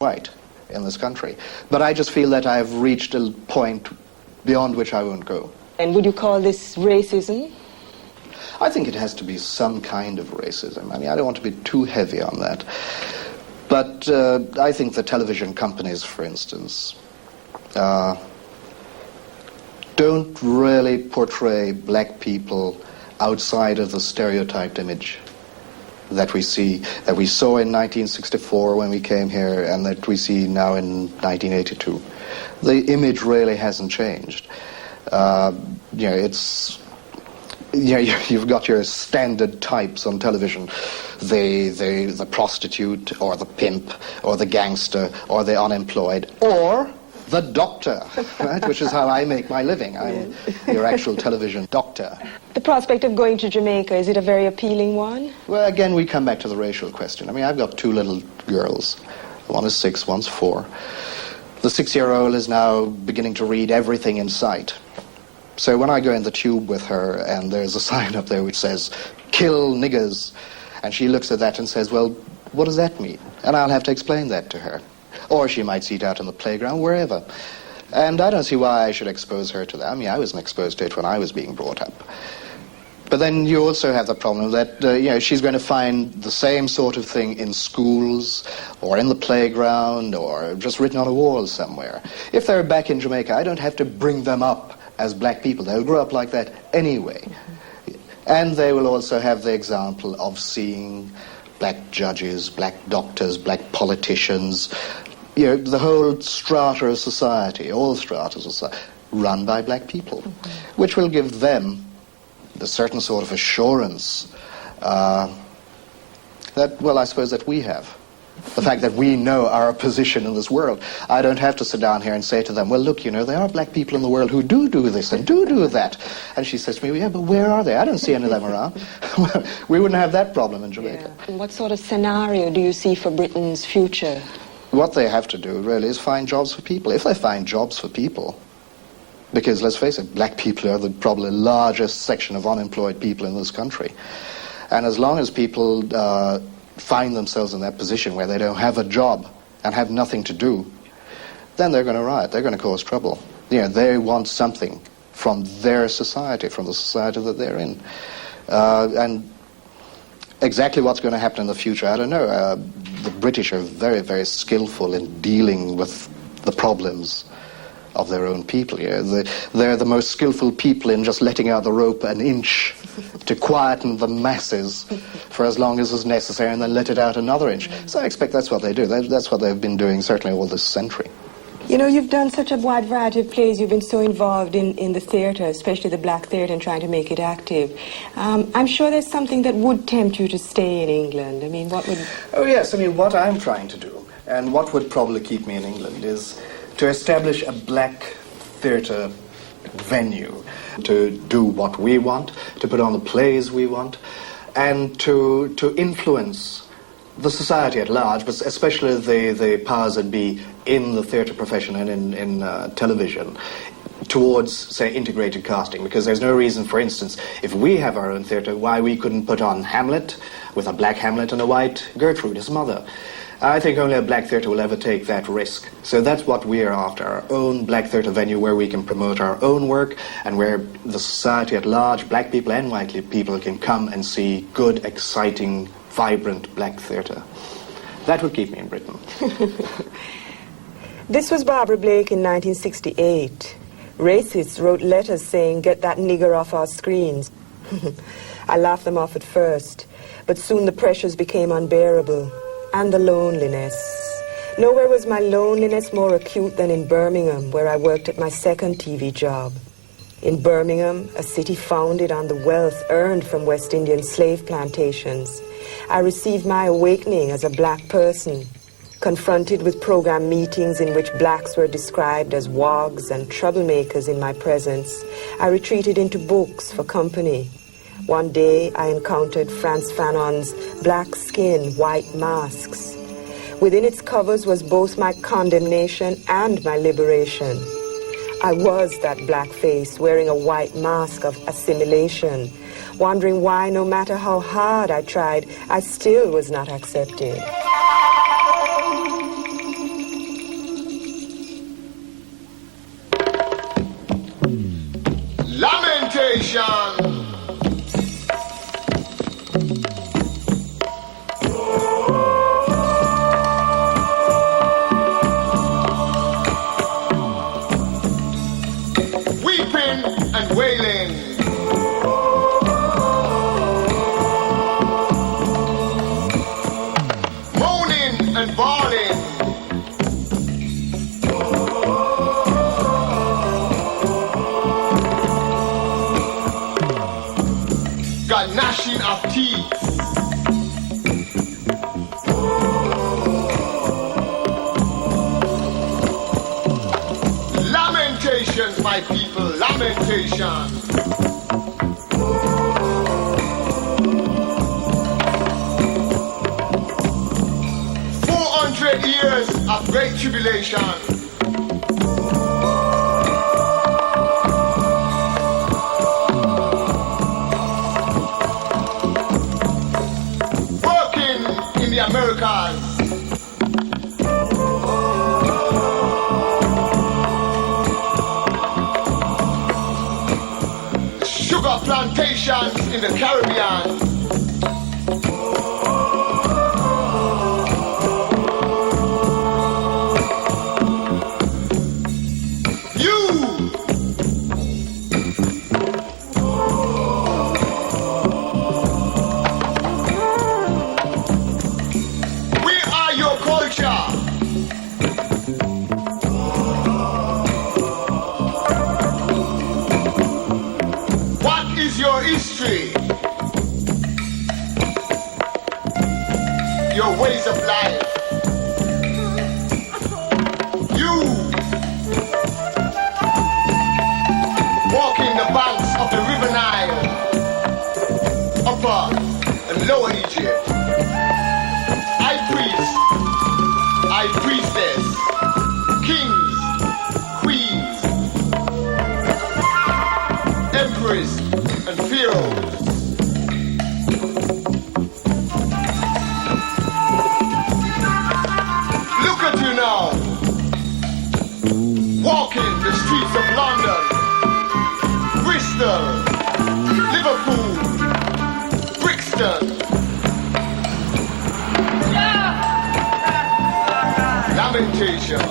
white in this country. But I just feel that I've reached a point beyond which I won't go. And would you call this racism? I think it has to be some kind of racism. I mean, I don't want to be too heavy on that. But I think the television companies, for instance, don't really portray black people outside of the stereotyped image that we see, that we saw in 1964 when we came here, and that we see now in 1982. The image really hasn't changed. You've got your standard types on television, the prostitute, or the pimp, or the gangster, or the unemployed, or the doctor, right? Which is how I make my living. I'm your actual television doctor. The prospect of going to Jamaica, is it a very appealing one? Well, again, we come back to the racial question. I mean, I've got two little girls. One is 6, one's 4. The 6-year-old is now beginning to read everything in sight. So when I go in the tube with her and there's a sign up there which says, "Kill niggers," and she looks at that and says, well, what does that mean? And I'll have to explain that to her. Or she might see it out on the playground, wherever. And I don't see why I should expose her to that. I mean, I wasn't exposed to it when I was being brought up. But then you also have the problem that, she's going to find the same sort of thing in schools or in the playground or just written on a wall somewhere. If they're back in Jamaica, I don't have to bring them up as black people. They'll grow up like that anyway. And they will also have the example of seeing black judges, black doctors, black politicians, the whole strata of society, all stratas of society, run by black people, which will give them a certain sort of assurance that, well, I suppose that we have. The fact that we know our position in this world. I don't have to sit down here and say to them, well, look, there are black people in the world who do this and do that. And she says to me, well, yeah, but where are they? I don't see any of them around. Well, we wouldn't have that problem in Jamaica. Yeah. What sort of scenario do you see for Britain's future? What they have to do, really, is find jobs for people. If they find jobs for people, because, let's face it, black people are the probably largest section of unemployed people in this country. And as long as people find themselves in that position where they don't have a job and have nothing to do, then they're going to riot, they're going to cause trouble. They want something from their society, from the society that they're in. And exactly what's going to happen in the future, I don't know. The British are very, very skillful in dealing with the problems of their own people. They're the most skillful people in just letting out the rope an inch to quieten the masses for as long as is necessary, and then let it out another inch. So I expect that's what they do. That's what they've been doing certainly all this century. You've done such a wide variety of plays. You've been so involved in the theatre, especially the black theatre, and trying to make it active. I'm sure there's something that would tempt you to stay in England. I mean, what would... Oh, yes. I mean, what I'm trying to do, and what would probably keep me in England, is to establish a black theatre venue, to do what we want, to put on the plays we want, and to influence the society at large, but especially the powers that be in the theatre profession and in television, towards, say, integrated casting. Because there's no reason, for instance, if we have our own theatre, why we couldn't put on Hamlet with a black Hamlet and a white Gertrude, his mother. I think only a black theatre will ever take that risk. So that's what we're after, our own black theatre venue where we can promote our own work and where the society at large, black people and white people, can come and see good, exciting, vibrant black theatre. That would keep me in Britain. This was Barbara Blake in 1968. Racists wrote letters saying, "Get that nigger off our screens." I laughed them off at first, but soon the pressures became unbearable. And the loneliness. Nowhere was my loneliness more acute than in Birmingham, where I worked at my second TV job. In Birmingham, a city founded on the wealth earned from West Indian slave plantations, I received my awakening as a black person. Confronted with program meetings in which blacks were described as wogs and troublemakers in my presence, I retreated into books for company. One day, I encountered Frantz Fanon's Black Skin, White Masks. Within its covers was both my condemnation and my liberation. I was that black face wearing a white mask of assimilation, wondering why, no matter how hard I tried, I still was not accepted. gnashing of teeth. Lamentations, my people, lamentations. 400 years of great tribulation. Working in the Americas. Sugar plantations in the Caribbean. Your ways of life. You walking the banks of the River Nile, Upper and Lower Egypt. I priestess, kings, queens, emperors and pharaohs. You now, walking the streets of London, Bristol, Liverpool, Brixton, Lamentation.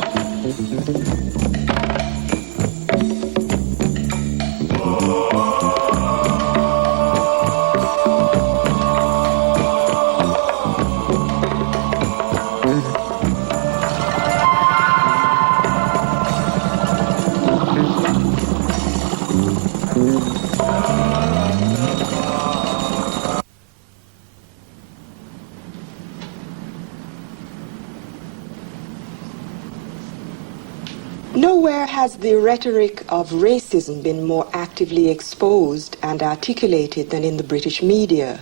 Nowhere has the rhetoric of racism been more actively exposed and articulated than in the British media.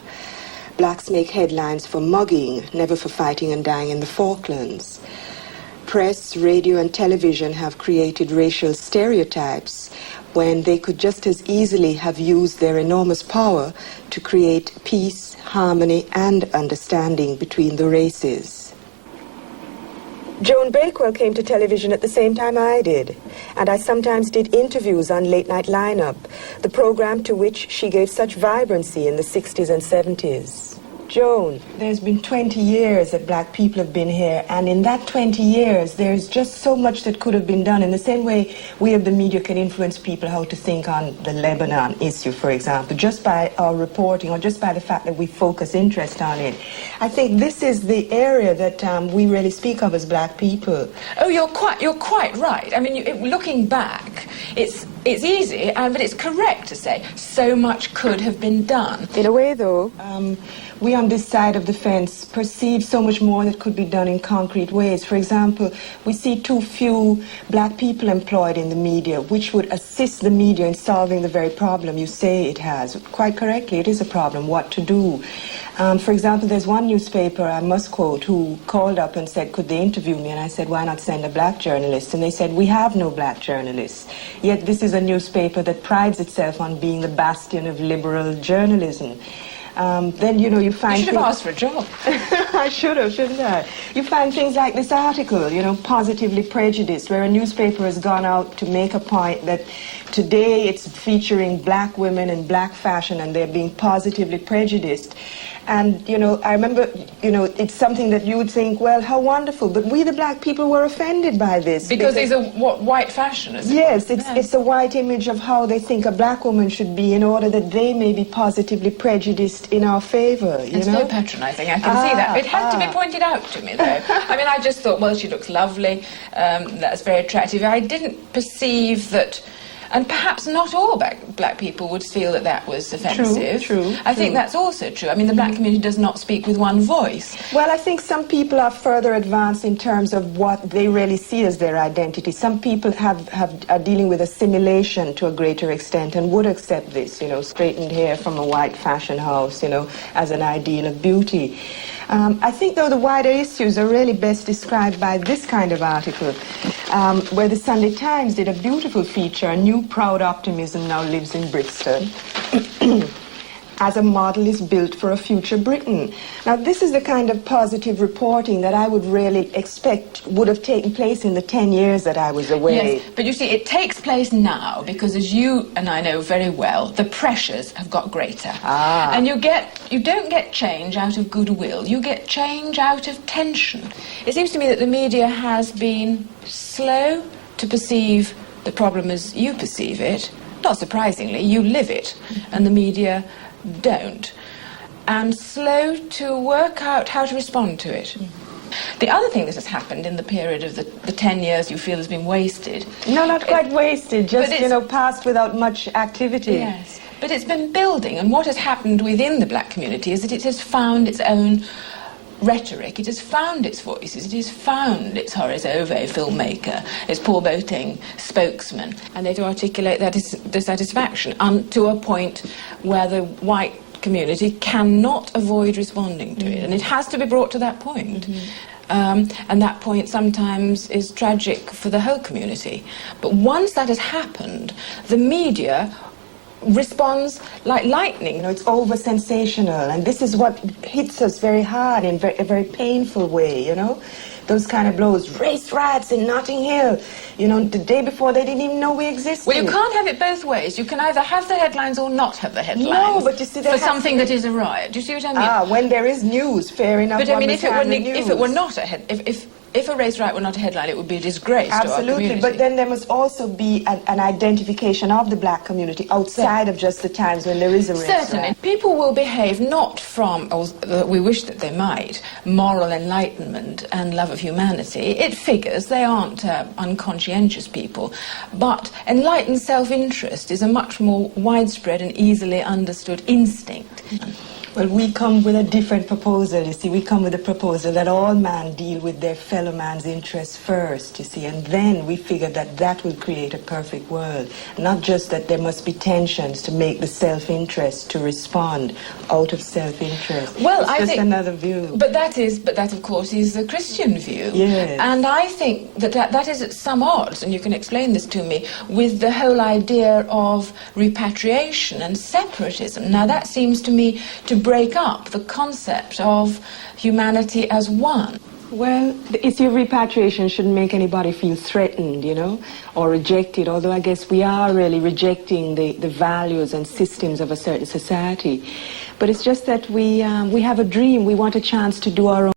Blacks make headlines for mugging, never for fighting and dying in the Falklands. Press, radio and television have created racial stereotypes when they could just as easily have used their enormous power to create peace, harmony and understanding between the races. Joan Bakewell came to television at the same time I did, and I sometimes did interviews on Late Night Lineup, the program to which she gave such vibrancy in the 60s and 70s. Joan, there's been 20 years that black people have been here, and in that 20 years, there's just so much that could have been done. In the same way, we of the media can influence people how to think on the Lebanon issue, for example, just by our reporting or just by the fact that we focus interest on it. I think this is the area that we really speak of as black people. Oh, you're quite right. I mean, looking back, it's easy, but it's correct to say so much could have been done. In a way, though, we on this side of the fence perceive so much more that could be done in concrete ways. For example, we see too few black people employed in the media, which would assist the media in solving the very problem you say it has. Quite correctly, it is a problem, what to do. For example, there's one newspaper, I must quote, who called up and said, could they interview me? And I said, why not send a black journalist? And they said, we have no black journalists. Yet this is a newspaper that prides itself on being the bastion of liberal journalism. Then, you know, you find... You should have asked for a job. I should have, shouldn't I? You find things like this article, you know, Positively Prejudiced, where a newspaper has gone out to make a point that today it's featuring black women in black fashion and they're being positively prejudiced. And, you know, I remember, you know, it's something that you would think, well, how wonderful. But we, the black people, were offended by this. Because these are white fashion, isn't it? Yes, it's a white image of how they think a black woman should be in order that they may be positively prejudiced in our favor, you it's know? It's so patronising, I can see that. It had to be pointed out to me, though. I mean, I just thought, well, she looks lovely, that's very attractive. I didn't perceive that... And perhaps not all black people would feel that that was offensive. True. I think that's also true. I mean, the black community does not speak with one voice. Well, I think some people are further advanced in terms of what they really see as their identity. Some people are dealing with assimilation to a greater extent and would accept this, you know, straightened hair from a white fashion house, you know, as an ideal of beauty. I think, though, the wider issues are really best described by this kind of article, where the Sunday Times did a beautiful feature, A New Proud Optimism Now Lives in Brixton, as a model is built for a future Britain. Now, this is the kind of positive reporting that I would really expect would have taken place in the 10 years that I was away. Yes, but you see, it takes place now because, as you and I know very well, the pressures have got greater. And you don't get change out of goodwill, you get change out of tension. It seems to me that the media has been slow to perceive the problem as you perceive it. Not surprisingly, you live it, and the media don't, and slow to work out how to respond to it. The other thing that has happened in the period of the 10 years you feel has been wasted... No, not quite wasted, just, you know, passed without much activity. Yes, but it's been building, and what has happened within the black community is that it has found its own rhetoric, it has found its voices, it has found its Horace Ove filmmaker, its Paul Boating spokesman, and they do articulate that dissatisfaction to a point where the white community cannot avoid responding to it, and it has to be brought to that point. And that point sometimes is tragic for the whole community. But once that has happened, the media responds like lightning. You know, it's over-sensational, and this is what hits us very hard in a very painful way, you know? Those kind of blows. Race riots in Notting Hill. You know, the day before they didn't even know we existed. Well, you can't have it both ways. You can either have the headlines or not have the headlines. No, but you see, for something that is a riot. Do you see what I mean? When there is news, fair enough. But I mean, if it were not if a race riot were not a headline, it would be a disgrace to our community. Absolutely, but then there must also be an identification of the black community outside of just the times when there is a race riot. Certainly. People will behave not from, we wish that they might, moral enlightenment and love of humanity. It figures they aren't unconscientious people, but enlightened self-interest is a much more widespread and easily understood instinct. Well, we come with a different proposal, you see. We come with a proposal that all men deal with their fellow man's interests first, you see, and then we figure that that will create a perfect world. Not just that there must be tensions to make the self-interest to respond out of self-interest. Well, it's just another view. But that, of course, is the Christian view. Yes. And I think that is at some odds, and you can explain this to me, with the whole idea of repatriation and separatism. Now, that seems to me to break up the concept of humanity as one. Well, the issue of repatriation shouldn't make anybody feel threatened, you know, or rejected, although I guess we are really rejecting the values and systems of a certain society. But it's just that we have a dream, we want a chance to do our own